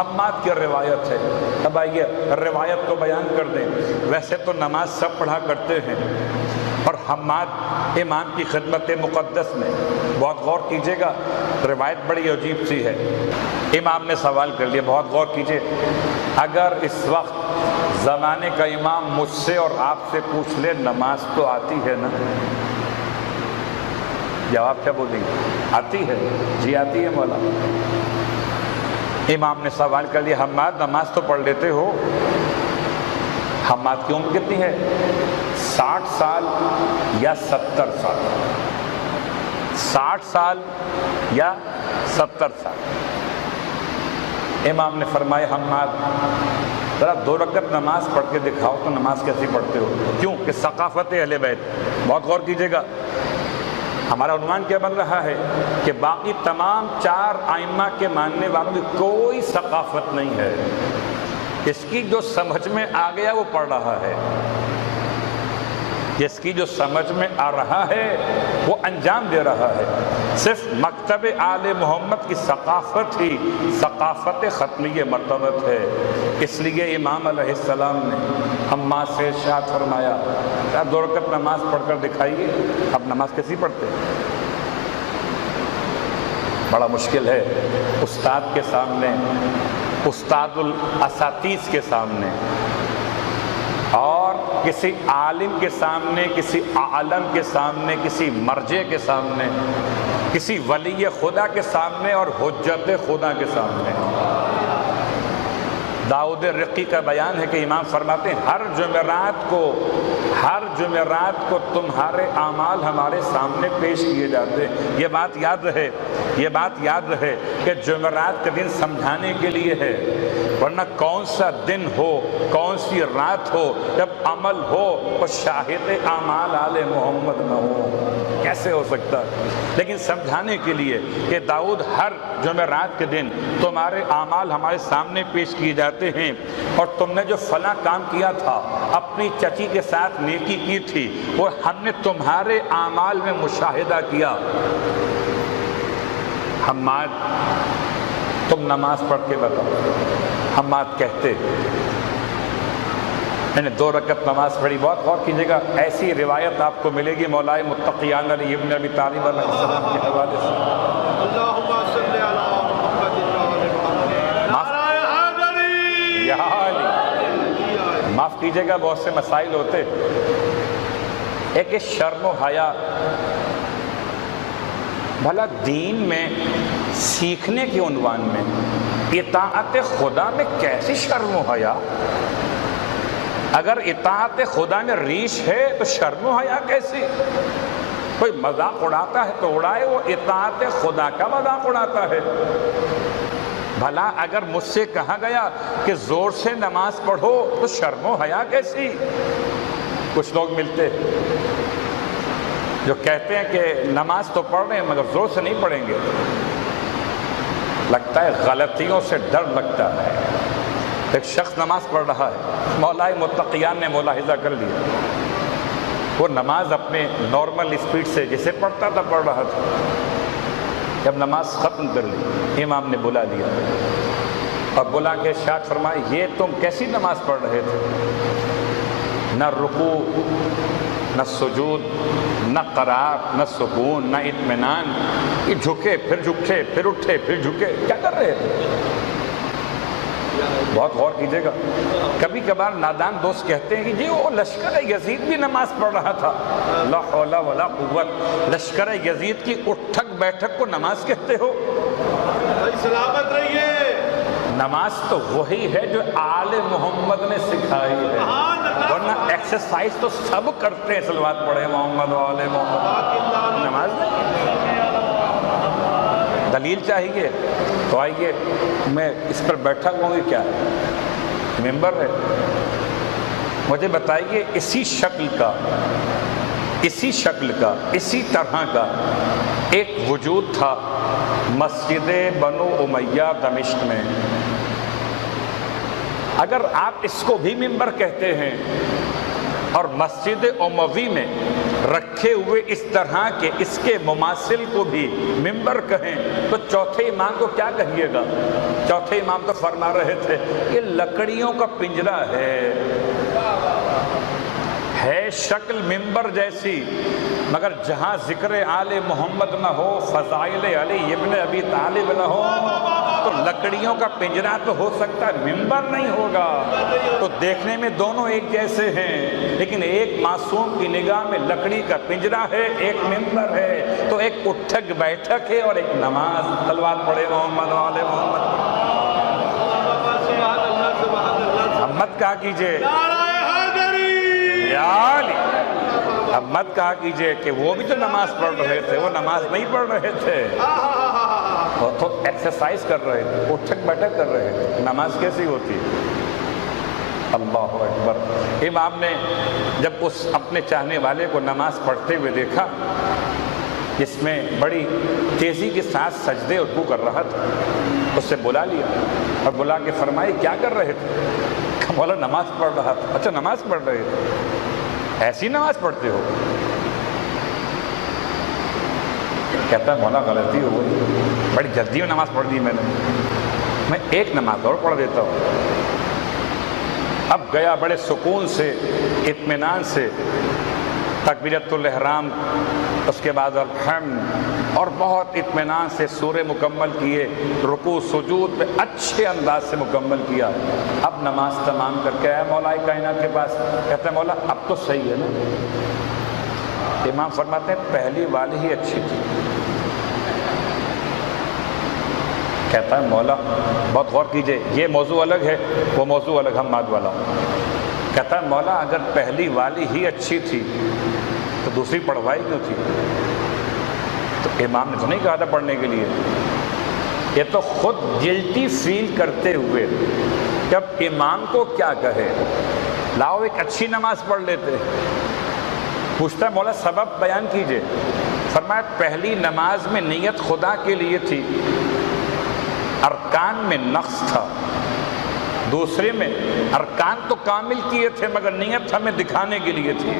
حماد کی روایت ہے۔ اب آئیے روایت کو بیان کر دیں۔ ویسے تو نماز سب پڑھا کرتے ہیں، اور حماد امام کی خدمت مقدس میں، بہت غور کیجئے گا، روایت بڑی عجیب سی ہے۔ امام نے سوال کر لیا، بہت غور کیجئے، اگر اس وقت زمانے کا امام مجھ سے اور آپ سے پوچھ لے نماز تو آتی ہے نا؟ جواب کیا بولیں گے؟ آتی ہے؟ جی آتی ہے مولا۔ امام نے سوال کر لیا، حماد نماز تو پڑھ لیتے ہو؟ حماد کی عمر کتنی ہے؟ 60 سال یا 70 سال؟ 60 سال یا 70 سال؟ امام نے فرمایا، حماد ذرا 2 رکعت نماز پڑھ کے دکھاؤ تو نماز کیسی پڑھتے ہو؟ کیوں کہ ثقافت اہل بیت، بہت غور کیجئے گا، ہمارا عنوان کیا بن رہا ہے کہ باقی تمام 4 ائمہ کے ماننے والوں کی کوئی ثقافت نہیں ہے، اس کی جو سمجھ میں آ گیا وہ پڑھ رہا ہے، جس کی جو سمجھ میں آ رہا ہے وہ انجام دے رہا ہے۔ صرف مکتب آل محمد کی ثقافت ہی ثقافت ختمی مرتبت ہے۔ اس لیے امام علیہ السلام نے حماد سے ارشاد فرمایا، 2 رکعت نماز پڑھ کر دکھائیے۔ اب نماز کیسی پڑھتے؟ بڑا مشکل ہے استاد کے سامنے، استاد الاساتیز کے سامنے، اور کسی عالم کے سامنے، کسی عالم کے سامنے، کسی مرجع کے سامنے، کسی ولی خدا کے سامنے اور حجت خدا کے سامنے۔ داؤد رقی کا بیان ہے کہ امام فرماتے ہیں، ہر جمعرات کو تمہارے اعمال ہمارے سامنے پیش کیے جاتے ہیں۔ یہ بات یاد رہے کہ جمعرات کا دن سمجھانے کے لیے ہے، ورنہ کون سا دن ہو، کون سی رات ہو جب عمل ہو اور شاہد اعمال آل محمد نہ ہو؟ کیسے ہو سکتا؟ لیکن سمجھانے کے لیے کہ داؤد ہر جمعرات کے دن تمہارے اعمال ہمارے سامنے پیش کیے جاتے ہیں، اور تم نے جو فلاں کام کیا تھا، اپنی چچی کے ساتھ نیکی کی تھی، اور ہم نے تمہارے اعمال میں مشاہدہ کیا۔ حماد تم نماز پڑھ کے بتاؤ۔ حماد کہتے، میں نے 2 رکعت نماز پڑھی۔ بہت غور کیجئے گا، ایسی روایت آپ کو ملے گی مولا متقیان علی ابن ابی طالب علیہ السلام کے حوالے سے۔ اللہم صلی علی محمد یا علی، معاف کیجئے گا، بہت سے مسائل ہوتے، ایک شرم و حیا۔ بھلا دین میں سیکھنے کے عنوان میں اطاعت خدا میں کیسی شرم و حیا؟ اگر اطاعت خدا میں ریش ہے تو شرم و حیا کیسی؟ کوئی مذاق اڑاتا ہے تو اڑائے، وہ اطاعت خدا کا مذاق اڑاتا ہے۔ بھلا اگر مجھ سے کہا گیا کہ زور سے نماز پڑھو تو شرم و حیا کیسی؟ کچھ لوگ ملتے جو کہتے ہیں کہ نماز تو پڑھ رہے ہیں مگر زور سے نہیں پڑھیں گے۔ لگتا ہے غلطیوں سے ڈر لگتا ہے۔ ایک شخص نماز پڑھ رہا ہے، مولا متقیان نے ملاحظہ کر لیا، وہ نماز اپنے نارمل اسپیڈ سے جسے پڑھتا تھا پڑھ رہا تھا۔ جب نماز ختم کر لی، امام نے بلا لیا اور بلا کے ارشاد فرمایا، یہ تم کیسی نماز پڑھ رہے تھے؟ نہ رکوع، نہ سجود، نہ قرار، نہ سکون، نہ اطمینان، یہ جھکے پھر جھکے، پھر اٹھے پھر جھکے، کیا کر رہے تھے؟ بہت غور کیجئے گا، کبھی کبھار نادان دوست کہتے ہیں کہ جی وہ لشکر یزید بھی نماز پڑھ رہا تھا۔ لا حول ولا قوت، لشکر یزید کی اٹھک بیٹھک کو نماز کہتے ہو؟ سلامت رہیے۔ نماز تو وہی ہے جو آل محمد نے سکھائی ہے، ورنہ ایکسرسائز تو سب کرتے ہیں، صلوات پڑھے محمد و آل محمد، نماز نہیں۔ دلیل چاہیے تو آئیے، میں اس پر بیٹھا ہوں گی، کیا ہے؟ ممبر ہے، مجھے بتائیے اسی شکل کا، اسی طرح کا ایک وجود تھا مسجد بنو امیہ دمشق میں۔ اگر آپ اس کو بھی ممبر کہتے ہیں اور مسجد اموی میں رکھے ہوئے اس طرح کے اس کے مماثل کو بھی منبر کہیں تو چوتھے امام کو کیا کہیے گا؟ چوتھے امام تو فرما رہے تھے یہ لکڑیوں کا پنجرا ہے شکل منبر جیسی، مگر جہاں ذکر آل محمد نہ ہو، فضائل علی ابن ابی طالب نہ ہو، تو لکڑیوں کا پنجرا تو ہو سکتا ہے، منبر نہیں ہوگا۔ تو دیکھنے میں دونوں ایک جیسے ہیں، لیکن ایک معصوم کی نگاہ میں لکڑی کا پنجرا ہے، ایک منبر ہے، تو ایک اٹھک بیٹھک ہے اور ایک نماز۔ صلوات پڑھے محمد والے محمد۔ اب مت کہا کیجئے اب مت کہا کیجئے کہ وہ بھی تو نماز پڑھ رہے تھے، وہ نماز نہیں پڑھ رہے تھے، وہ تو ایکسرسائز کر رہے تھے، اٹھک بیٹھک کر رہے تھے۔ نماز کیسی ہوتی ہے؟ اللہ اکبر۔ امام نے جب اس اپنے چاہنے والے کو نماز پڑھتے ہوئے دیکھا جس میں بڑی تیزی کے ساتھ سجدے اور رکوع کر رہا تھا، اس سے بلا لیا اور بلا کے فرمائی کیا کر رہے تھے؟ مولا نماز پڑھ رہا تھا۔ اچھا نماز پڑھ رہے تھے، ایسی نماز پڑھتے ہو؟ کہتا ہے مولا غلطی ہو گئی، بڑی جلدی میں نماز پڑھ دی میں ایک نماز اور پڑھ دیتا ہوں۔ اب گیا بڑے سکون سے، اطمینان سے، تکبیرۃ الاحرام، اس کے بعد الحمد، اور بہت اطمینان سے سورہ مکمل کیے، رکوع سجود پہ اچھے انداز سے مکمل کیا۔ اب نماز تمام کر کے آیا مولا کائنات کے پاس، کہتا ہے مولا اب تو صحیح ہے نا؟ امام فرماتے ہیں پہلی والی ہی اچھی تھی۔ کہتا ہے مولا بہت غور کیجئے، یہ موضوع الگ ہے، وہ موضوع الگ، حماد والا۔ کہتا ہے مولا اگر پہلی والی ہی اچھی تھی تو دوسری پڑھوائی کیوں تھی؟ تو امام نے تو نہیں کہا تھا پڑھنے کے لیے، یہ تو خود گلٹی فیل کرتے ہوئے جب امام کو کیا کہے، لاؤ ایک اچھی نماز پڑھ لیتے۔ پوچھتا ہے مولا سبب بیان کیجئے۔ فرمایا پہلی نماز میں نیت خدا کے لیے تھی، ارکان میں نقص تھا، دوسرے میں ارکان تو کامل کیے تھے مگر نیت ہمیں دکھانے کے لیے تھی۔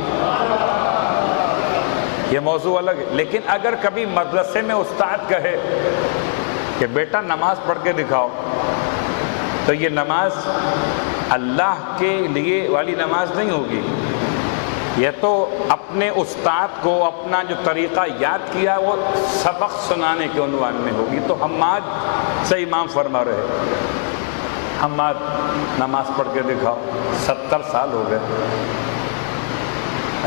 یہ موضوع الگ ہے، لیکن اگر کبھی مدرسے میں استاد کہے کہ بیٹا نماز پڑھ کے دکھاؤ، تو یہ نماز اللہ کے لیے والی نماز نہیں ہوگی، یہ تو اپنے استاد کو اپنا جو طریقہ یاد کیا وہ سبق سنانے کے عنوان میں ہوگی۔ تو حماد سے امام فرما رہے حماد نماز پڑھ کے دکھاؤ، 70 سال ہو گئے،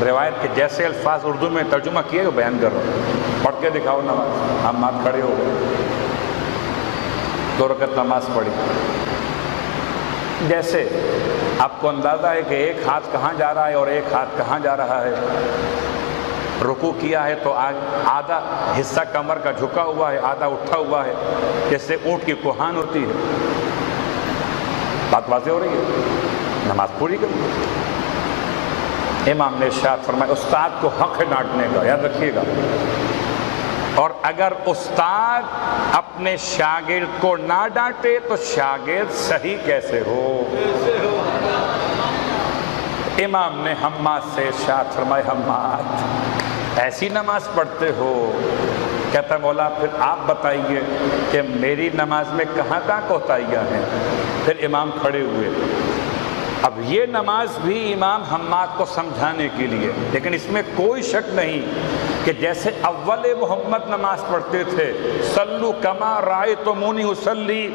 روایت کے جیسے الفاظ اردو میں ترجمہ کیے وہ بیان کر رہا ہوں، پڑھ کے دکھاؤ نماز۔ حماد کھڑے ہو گئے، 2 رکعت نماز پڑھی۔ جیسے آپ کو اندازہ ہے کہ ایک ہاتھ کہاں جا رہا ہے اور ایک ہاتھ کہاں جا رہا ہے، رکوع کیا ہے تو آدھا حصہ کمر کا جھکا ہوا ہے، آدھا اٹھا ہوا ہے، جیسے اونٹ کی کوہان ہوتی ہے۔ بات واضح ہو رہی ہے؟ نماز پوری کرو۔ امام نے ارشاد فرمایا استاد کو حق ہے ڈانٹنے کا، یاد رکھیے گا، اور اگر استاد اپنے شاگرد کو نہ ڈانٹے تو شاگرد صحیح کیسے ہو؟ امام نے حماد سے ارشاد فرمایا حماد ایسی نماز پڑھتے ہو؟ کہتا مولا پھر آپ بتائیے کہ میری نماز میں کہاں کوتاہیاں ہیں؟ پھر امام کھڑے ہوئے۔ اب یہ نماز بھی امام حماد کو سمجھانے کے لیے، لیکن اس میں کوئی شک نہیں کہ جیسے اول محمد نماز پڑھتے تھے، صلو کما رأیتمونی اصلی،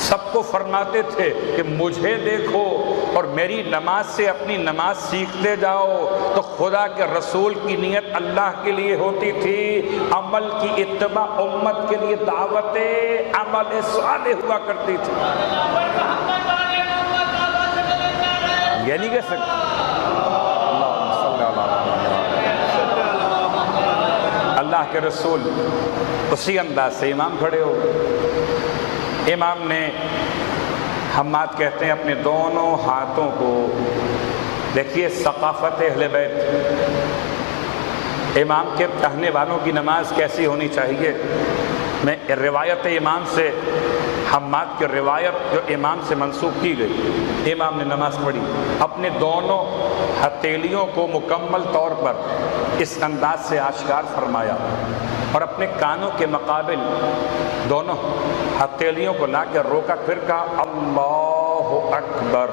سب کو فرماتے تھے کہ مجھے دیکھو اور میری نماز سے اپنی نماز سیکھتے جاؤ، تو خدا کے رسول کی نیت اللہ کے لیے ہوتی تھی، عمل کی اتباع امت کے لیے دعوت عمل صالح ہوا کرتی تھی۔ یہ نہیں کہہ سکتے اللہ کے رسول اسی انداز سے امام کھڑے ہو گئے۔ امام نے حماد کہتے ہیں اپنے دونوں ہاتھوں کو، دیکھیے ثقافت اہل بیت، امام کے چاہنے والوں کی نماز کیسی ہونی چاہیے، میں روایت امام سے، حماد کی روایت جو امام سے منسوب کی گئی، امام نے نماز پڑھی، اپنے دونوں ہتھیلیوں کو مکمل طور پر اس انداز سے آشکار فرمایا اور اپنے کانوں کے مقابل دونوں ہتھیلیوں کو لا کے روکا، پھر کہا اللہ اکبر،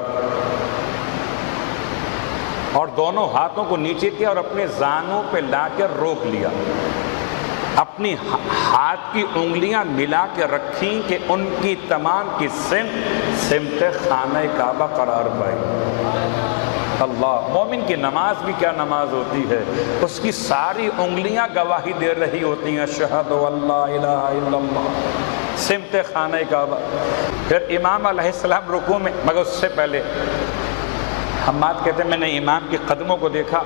اور دونوں ہاتھوں کو نیچے کیا اور اپنے زانوں پہ لا کے روک لیا، اپنی ہاتھ کی انگلیاں ملا کے رکھیں کہ ان کی تمام کی سمت خانہ کعبہ قرار پائی۔ اللہ، مومن کی نماز بھی کیا نماز ہوتی ہے، اس کی ساری انگلیاں گواہی دے رہی ہوتی ہیں، اشہد ان لا الہ الا اللہ، سمت خانہ کعبہ۔ پھر امام علیہ السلام رکوع میں، مگر اس سے پہلے حماد کہتے ہیں میں نے امام کے قدموں کو دیکھا،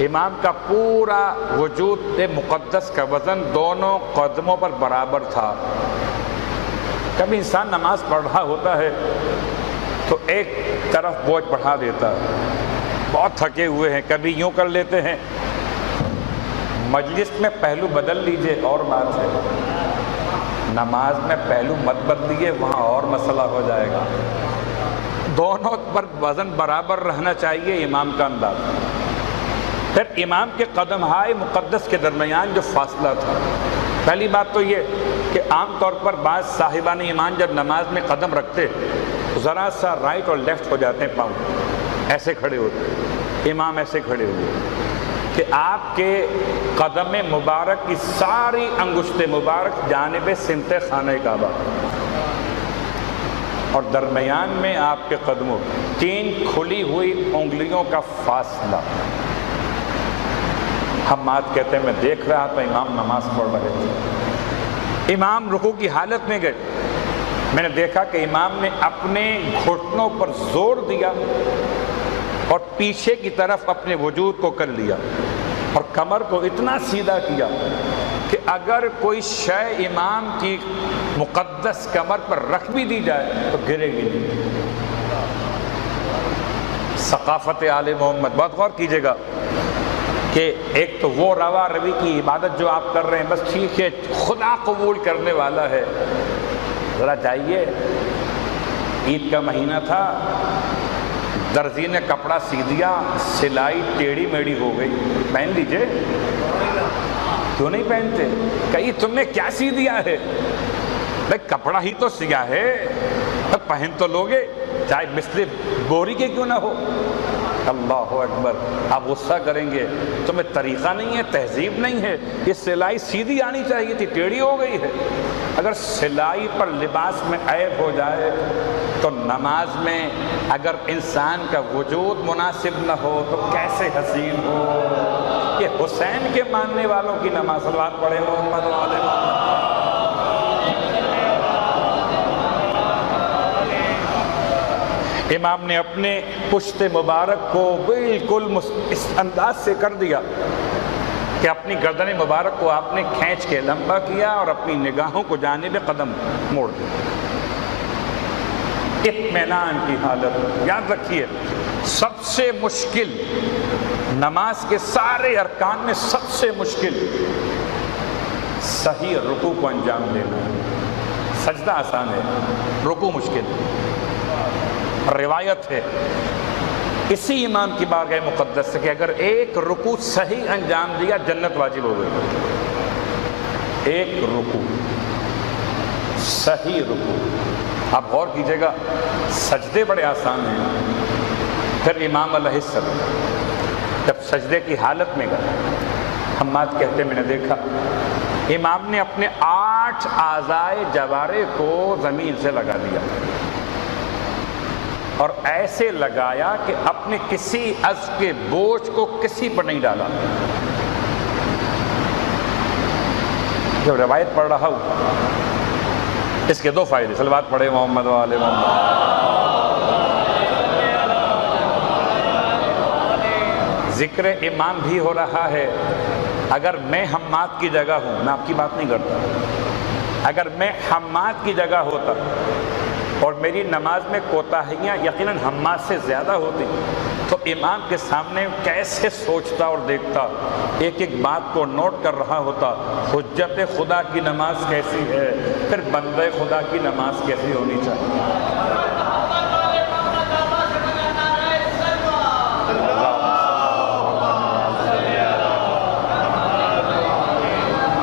امام کا پورا وجود مقدس کا وزن دونوں قدموں پر برابر تھا۔ کبھی انسان نماز پڑھ رہا ہوتا ہے تو ایک طرف بوجھ بڑھا دیتا ہے، بہت تھکے ہوئے ہیں، کبھی یوں کر لیتے ہیں۔ مجلس میں پہلو بدل لیجئے اور بات ہے، نماز میں پہلو مت بدلیے، وہاں اور مسئلہ ہو جائے گا۔ دونوں پر وزن برابر رہنا چاہیے امام کا انداز۔ پھر امام کے قدم ہائے مقدس کے درمیان جو فاصلہ تھا، پہلی بات تو یہ کہ عام طور پر بعض صاحبان ایمان جب نماز میں قدم رکھتے ذرا سا رائٹ اور لیفٹ ہو جاتے ہیں، پاؤں ایسے کھڑے ہوتے، امام ایسے کھڑے ہوئے کہ آپ کے قدم مبارک کی ساری انگشت مبارک جانب سمت خانہ کعبہ اور درمیان میں آپ کے قدموں 3 کھلی ہوئی انگلیوں کا فاصلہ۔ حماد کہتے ہیں میں دیکھ رہا تھا امام نماز پڑھ رہے تھے، امام رکوع کی حالت میں گئے، میں نے دیکھا کہ امام نے اپنے گھٹنوں پر زور دیا اور پیچھے کی طرف اپنے وجود کو کر لیا اور کمر کو اتنا سیدھا کیا کہ اگر کوئی شے امام کی مقدس کمر پر رکھ بھی دی جائے تو گرے گی نہیں۔ ثقافت آل محمد، بہت غور کیجئے گا کہ ایک تو وہ روا روی کی عبادت جو آپ کر رہے ہیں، بس ٹھیک ہے خدا قبول کرنے والا ہے، ذرا جائیے، عید کا مہینہ تھا، درزی نے کپڑا سی دیا، سلائی ٹیڑھی میڑھی ہو گئی، پہن لیجئے، کیوں نہیں پہنتے؟ کہیں تم نے کیا سی دیا ہے؟ بھائی کپڑا ہی تو سیا ہے، پہن تو لوگے، چاہے مثل بوری کے کیوں نہ ہو۔ اللہ اکبر، آپ غصہ کریں گے، تمہیں طریقہ نہیں ہے، تہذیب نہیں ہے، یہ سلائی سیدھی آنی چاہیے تھی، ٹیڑھی ہو گئی ہے۔ اگر سلائی پر لباس میں عیب ہو جائے تو نماز میں اگر انسان کا وجود مناسب نہ ہو تو کیسے حسین ہو؟ یہ حسین کے ماننے والوں کی نماز، صلوات پڑھے محمد و آل محمد۔ امام نے اپنے پشت مبارک کو بالکل اس انداز سے کر دیا کہ اپنی گردن مبارک کو آپ نے کھینچ کے لمبا کیا اور اپنی نگاہوں کو جانب قدم موڑ دیا، اطمینان کی حالت۔ یاد رکھیے، سب سے مشکل نماز کے سارے ارکان میں سب سے مشکل صحیح رکوع کو انجام دینا ہے۔ سجدہ آسان ہے، رکوع مشکل ہے۔ روایت ہے اسی امام کی بارگاہ مقدس سے کہ اگر ایک رکوع صحیح انجام دیا جنت واجب ہو گئی۔ ایک رکوع، صحیح رکوع۔ آپ غور کیجئے گا، سجدے بڑے آسان ہیں۔ پھر امام علیہ السلام جب سجدے کی حالت میں گئے، حماد کہتے میں نے دیکھا امام نے اپنے 8 اعضائے جوارے کو زمین سے لگا دیا اور ایسے لگایا کہ اپنے کسی عضو کے بوجھ کو کسی پر نہیں ڈالا۔ جب روایت پڑھ رہا ہوں، اس کے 2 فائدے، صلوات پڑھے محمد و آل محمد۔ ذکر امام بھی ہو رہا ہے۔ اگر میں حماد کی جگہ ہوں، میں آپ کی بات نہیں کرتا، اگر میں حماد کی جگہ ہوتا اور میری نماز میں کوتاہیاں یقیناً حماد سے زیادہ ہوتی تو امام کے سامنے کیسے سوچتا اور دیکھتا، ایک ایک بات کو نوٹ کر رہا ہوتا۔ حجت خدا کی نماز کیسی ہے، پھر بندہ خدا کی نماز کیسی ہونی چاہیے۔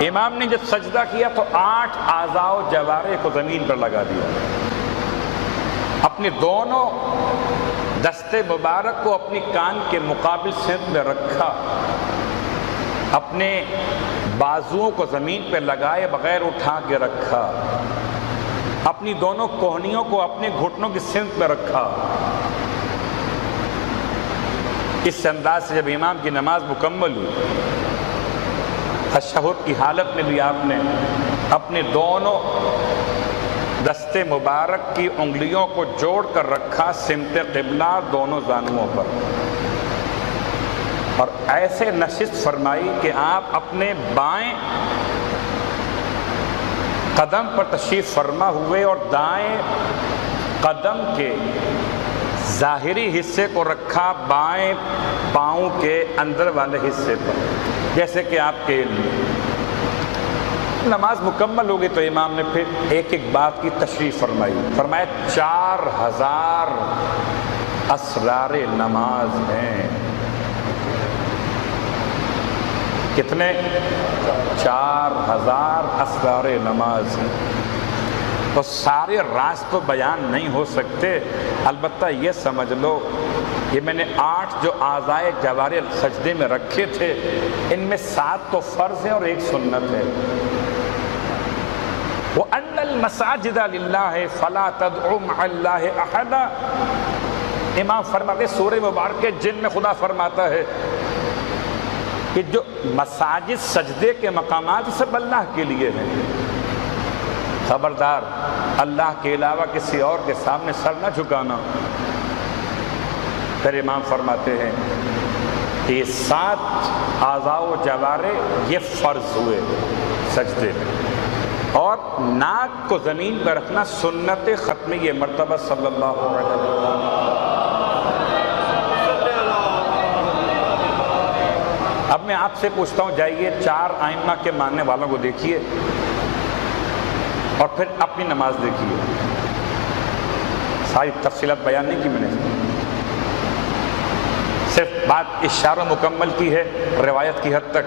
امام نے جب سجدہ کیا تو 8 اعضاء و جوارح کو زمین پر لگا دیا، اپنی دونوں دستے مبارک کو اپنی کان کے مقابل سمت میں رکھا، اپنے بازوؤں کو زمین پہ لگائے بغیر اٹھا کے رکھا، اپنی دونوں کوہنیوں کو اپنے گھٹنوں کی سمت میں رکھا۔ اس انداز سے جب امام کی نماز مکمل ہوئی، تشہد کی حالت میں بھی آپ نے اپنے دونوں دستے مبارک کی انگلیوں کو جوڑ کر رکھا سمت قبلہ دونوں زانوؤں پر، اور ایسے نشست فرمائی کہ آپ اپنے بائیں قدم پر تشریف فرما ہوئے اور دائیں قدم کے ظاہری حصے کو رکھا بائیں پاؤں کے اندر والے حصے پر، جیسے کہ آپ کے نماز مکمل ہوگی تو امام نے پھر ایک ایک بات کی تشریح فرمائی۔ فرمایا 4000 اسرار نماز ہیں۔ کتنے؟ 4000 اسرار نماز ہیں۔ تو سارے راز تو بیان نہیں ہو سکتے، البتہ یہ سمجھ لو یہ میں نے 8 جو اعضائے جوارح سجدے میں رکھے تھے، ان میں 7 تو فرض ہیں اور 1 سنت ہے۔ وَأَنَّ الْمَسَاجِدَ لِلَّهِ فَلَا تَدْعُوا مَعَ اللَّهِ أَحَدًا۔ امام فرماتے سورہ مبارکہ جن میں خدا فرماتا ہے کہ جو مساجد سجدے کے مقامات سب اللہ کے لیے ہیں، خبردار اللہ کے علاوہ کسی اور کے سامنے سر نہ جھکانا۔ پھر امام فرماتے ہیں کہ یہ 7 اعضاء و جوارح یہ فرض ہوئے سجدے میں، اور ناک کو زمین پر رکھنا سنت ختمیہ مرتبہ صلی اللہ علیہ وسلم۔ اب میں آپ سے پوچھتا ہوں، جائیے 4 ائمہ کے ماننے والوں کو دیکھیے اور پھر اپنی نماز دیکھیے۔ ساری تفصیلات بیان نہیں کی میں نے، صرف بات اشارہ مکمل کی ہے روایت کی حد تک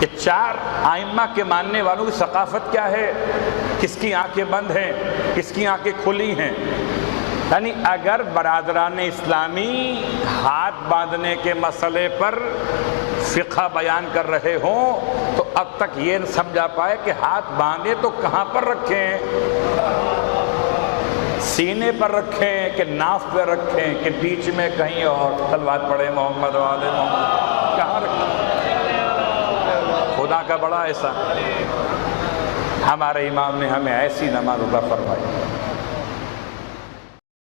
کہ 4 ائمہ کے ماننے والوں کی ثقافت کیا ہے، کس کی آنکھیں بند ہیں، کس کی آنکھیں کھلی ہیں۔ یعنی اگر برادران اسلامی ہاتھ باندھنے کے مسئلے پر فقہ بیان کر رہے ہوں تو اب تک یہ نہ سمجھا پائے کہ ہاتھ باندھے تو کہاں پر رکھیں، سینے پر رکھیں کہ ناف پہ رکھیں کہ بیچ میں کہیں اور صلوات پڑھیں محمد والے محمد، کہاں رکھیں؟ خدا کا بڑا احسان، ہمارے امام نے ہمیں ایسی نماز عطا فرمائی۔